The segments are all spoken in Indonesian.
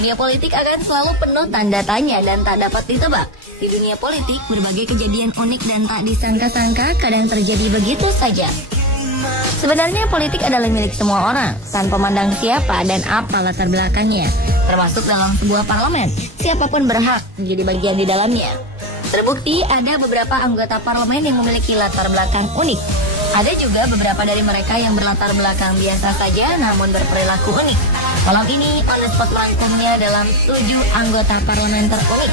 Dunia politik akan selalu penuh tanda tanya dan tak dapat ditebak. Di dunia politik, berbagai kejadian unik dan tak disangka-sangka kadang terjadi begitu saja. Sebenarnya politik adalah milik semua orang, tanpa memandang siapa dan apa latar belakangnya, termasuk dalam sebuah parlemen. Siapapun berhak menjadi bagian di dalamnya. Terbukti ada beberapa anggota parlemen yang memiliki latar belakang unik. Ada juga beberapa dari mereka yang berlatar belakang biasa saja namun berperilaku unik. Malam ini On The Spot merangkumnya dalam 7 anggota parlemen terunik.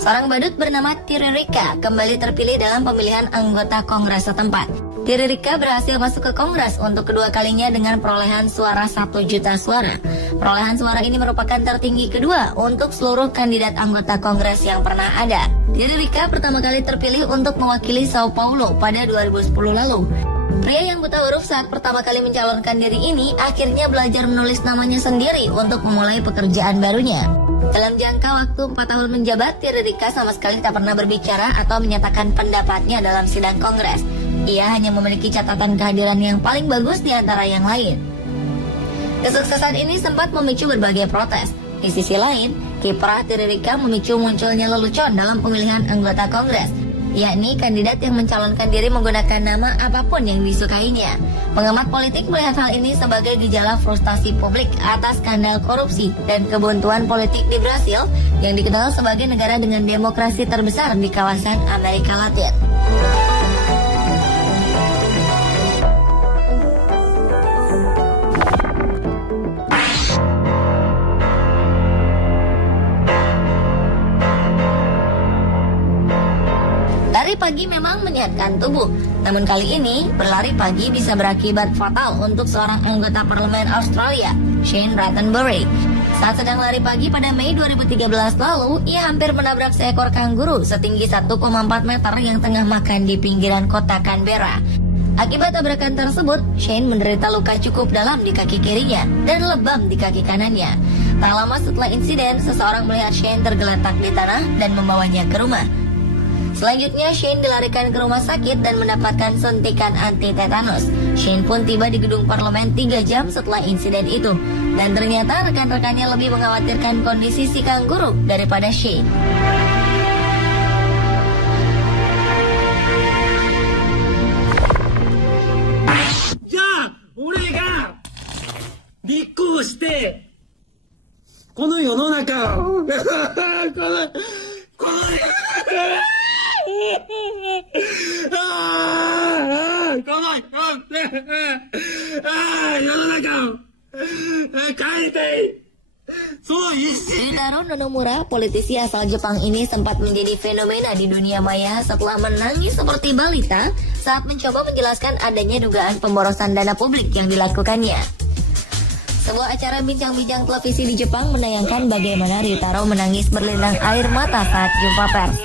Seorang badut bernama Thierry Rika kembali terpilih dalam pemilihan anggota Kongres setempat. Thierry Rika berhasil masuk ke Kongres untuk kedua kalinya dengan perolehan suara 1 juta suara. Perolehan suara ini merupakan tertinggi kedua untuk seluruh kandidat anggota Kongres yang pernah ada. Thierry Rika pertama kali terpilih untuk mewakili Sao Paulo pada 2010 lalu. Pria yang buta huruf saat pertama kali mencalonkan diri ini akhirnya belajar menulis namanya sendiri untuk memulai pekerjaan barunya. Dalam jangka waktu 4 tahun menjabat, Thierry Rika sama sekali tak pernah berbicara atau menyatakan pendapatnya dalam sidang Kongres. Ia hanya memiliki catatan kehadiran yang paling bagus di antara yang lain. Kesuksesan ini sempat memicu berbagai protes. Di sisi lain, kiprah Thierry Rika memicu munculnya lelucon dalam pemilihan anggota Kongres, yakni kandidat yang mencalonkan diri menggunakan nama apapun yang disukainya. Pengamat politik melihat hal ini sebagai gejala frustasi publik atas skandal korupsi dan kebuntuan politik di Brasil yang dikenal sebagai negara dengan demokrasi terbesar di kawasan Amerika Latin. Berlari pagi memang menyehatkan tubuh, namun kali ini berlari pagi bisa berakibat fatal untuk seorang anggota parlemen Australia, Shane Rattenbury. Saat sedang lari pagi pada Mei 2013 lalu, ia hampir menabrak seekor kanguru setinggi 1,4 meter yang tengah makan di pinggiran kota Canberra. Akibat tabrakan tersebut, Shane menderita luka cukup dalam di kaki kirinya dan lebam di kaki kanannya. Tak lama setelah insiden, seseorang melihat Shane tergeletak di tanah dan membawanya ke rumah. Selanjutnya, Shane dilarikan ke rumah sakit dan mendapatkan suntikan anti-tetanus. Shane pun tiba di gedung parlemen 3 jam setelah insiden itu. Dan ternyata rekan-rekannya lebih mengkhawatirkan kondisi si kanguru daripada Shane. Ya, 俺が立候補してこの世の中をこのRyutaro Nonomura, politisi asal Jepang ini sempat menjadi fenomena di dunia maya setelah menangis seperti balita saat mencoba menjelaskan adanya dugaan pemborosan dana publik yang dilakukannya. Sebuah acara bincang-bincang televisi di Jepang menayangkan bagaimana Ryutaro menangis berlinang air mata saat jumpa pers.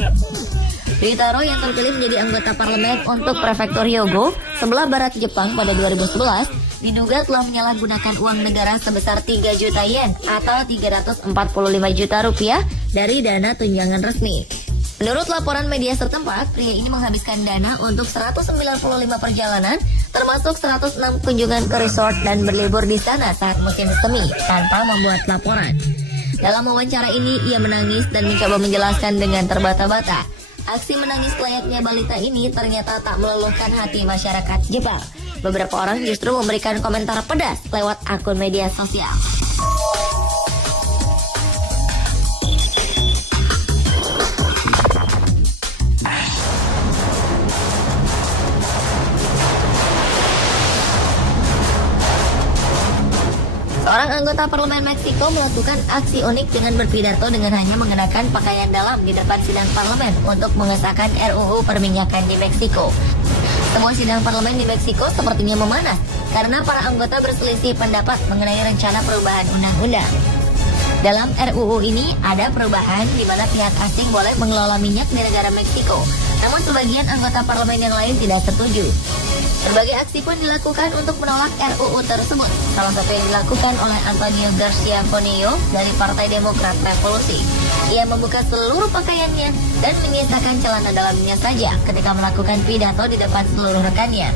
Ryutaro yang terpilih menjadi anggota parlemen untuk prefektur Hyogo, sebelah barat Jepang pada 2011, diduga telah menyalahgunakan uang negara sebesar 3 juta yen atau 345 juta rupiah dari dana tunjangan resmi. Menurut laporan media setempat, pria ini menghabiskan dana untuk 195 perjalanan, termasuk 106 kunjungan ke resort dan berlibur di sana saat musim semi, tanpa membuat laporan. Dalam wawancara ini, ia menangis dan mencoba menjelaskan dengan terbata-bata. Aksi menangis layaknya balita ini ternyata tak meluluhkan hati masyarakat Jepang. Beberapa orang justru memberikan komentar pedas lewat akun media sosial. Seorang anggota parlemen Meksiko melakukan aksi unik dengan berpidato dengan hanya mengenakan pakaian dalam di depan sidang parlemen untuk mengesahkan RUU perminyakan di Meksiko. Semua sidang parlemen di Meksiko sepertinya memanas karena para anggota berselisih pendapat mengenai rencana perubahan undang-undang. Dalam RUU ini ada perubahan di mana pihak asing boleh mengelola minyak di negara Meksiko, namun sebagian anggota parlemen yang lain tidak setuju. Berbagai aksi pun dilakukan untuk menolak RUU tersebut. Salah satu yang dilakukan oleh Antonio Garcia Bonillo dari Partai Demokrat Revolusi. Ia membuka seluruh pakaiannya dan menyisakan celana dalamnya saja ketika melakukan pidato di depan seluruh rekannya.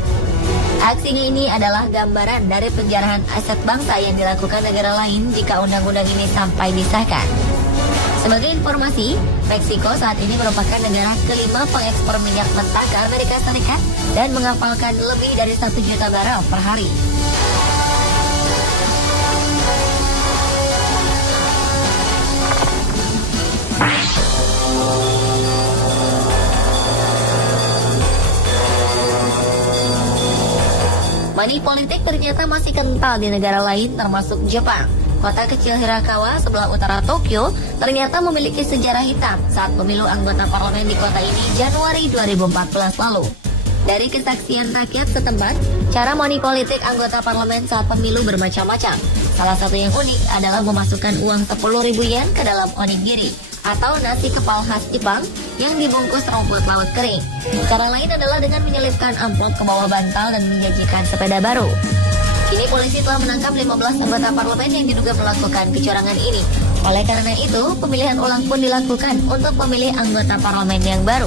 Aksinya ini adalah gambaran dari penjarahan aset bangsa yang dilakukan negara lain jika undang-undang ini sampai disahkan. Sebagai informasi, Meksiko saat ini merupakan negara kelima pengekspor minyak mentah ke Amerika Serikat dan mengapalkan lebih dari 1 juta barel per hari. Money politik ternyata masih kental di negara lain termasuk Jepang. Kota kecil Hirakawa sebelah utara Tokyo ternyata memiliki sejarah hitam saat pemilu anggota parlemen di kota ini Januari 2014 lalu. Dari kesaksian rakyat setempat, cara money politik anggota parlemen saat pemilu bermacam-macam. Salah satu yang unik adalah memasukkan uang 10.000 yen ke dalam onigiri atau nasi kepal khas Jepang yang dibungkus rumput laut kering. Cara lain adalah dengan menyelipkan amplop ke bawah bantal dan menjanjikan sepeda baru. Kini polisi telah menangkap 15 anggota parlemen yang diduga melakukan kecurangan ini. Oleh karena itu, pemilihan ulang pun dilakukan untuk memilih anggota parlemen yang baru.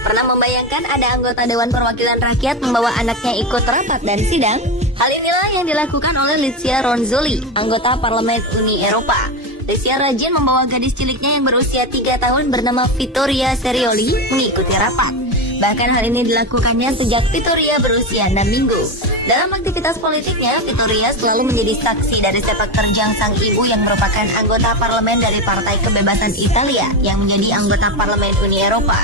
Pernah membayangkan ada anggota Dewan Perwakilan Rakyat membawa anaknya ikut rapat dan sidang? Hal inilah yang dilakukan oleh Licia Ronzulli, anggota Parlemen Uni Eropa. Licia rajin membawa gadis ciliknya yang berusia 3 tahun bernama Vittoria Serioli mengikuti rapat. Bahkan hal ini dilakukannya sejak Vittoria berusia 6 minggu. Dalam aktivitas politiknya, Vittoria selalu menjadi saksi dari sepak terjang sang ibu yang merupakan anggota parlemen dari Partai Kebebasan Italia yang menjadi anggota Parlemen Uni Eropa.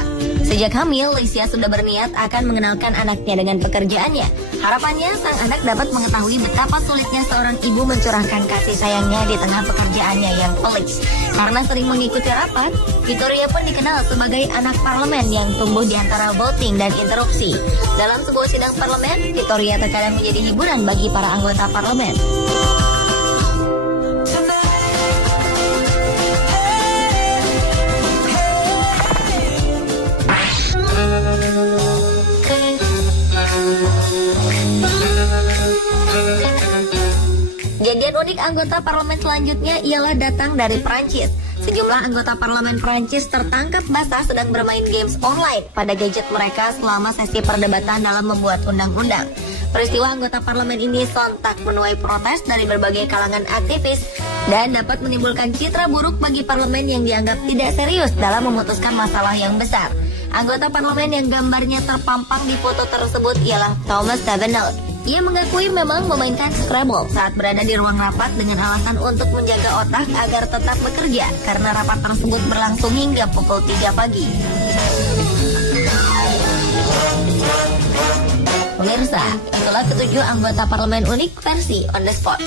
Sejak hamil, Licia sudah berniat akan mengenalkan anaknya dengan pekerjaannya. Harapannya, sang anak dapat mengetahui betapa sulitnya seorang ibu mencurahkan kasih sayangnya di tengah pekerjaannya yang pelik. Karena sering mengikuti rapat, Vittoria pun dikenal sebagai anak parlemen yang tumbuh di antara voting dan interupsi. Dalam sebuah sidang parlemen, Vittoria terkadang menjadi hiburan bagi para anggota parlemen. Kejadian unik anggota parlemen selanjutnya ialah datang dari Prancis. Sejumlah anggota parlemen Prancis tertangkap basah sedang bermain games online pada gadget mereka selama sesi perdebatan dalam membuat undang-undang. Peristiwa anggota parlemen ini sontak menuai protes dari berbagai kalangan aktivis dan dapat menimbulkan citra buruk bagi parlemen yang dianggap tidak serius dalam memutuskan masalah yang besar. Anggota parlemen yang gambarnya terpampang di foto tersebut ialah Thomas Tavenel. Ia mengakui memang memainkan Scrabble saat berada di ruang rapat dengan alasan untuk menjaga otak agar tetap bekerja karena rapat tersebut berlangsung hingga pukul 3 pagi. Pemirsa, itulah 7 anggota parlemen unik versi On The Spot.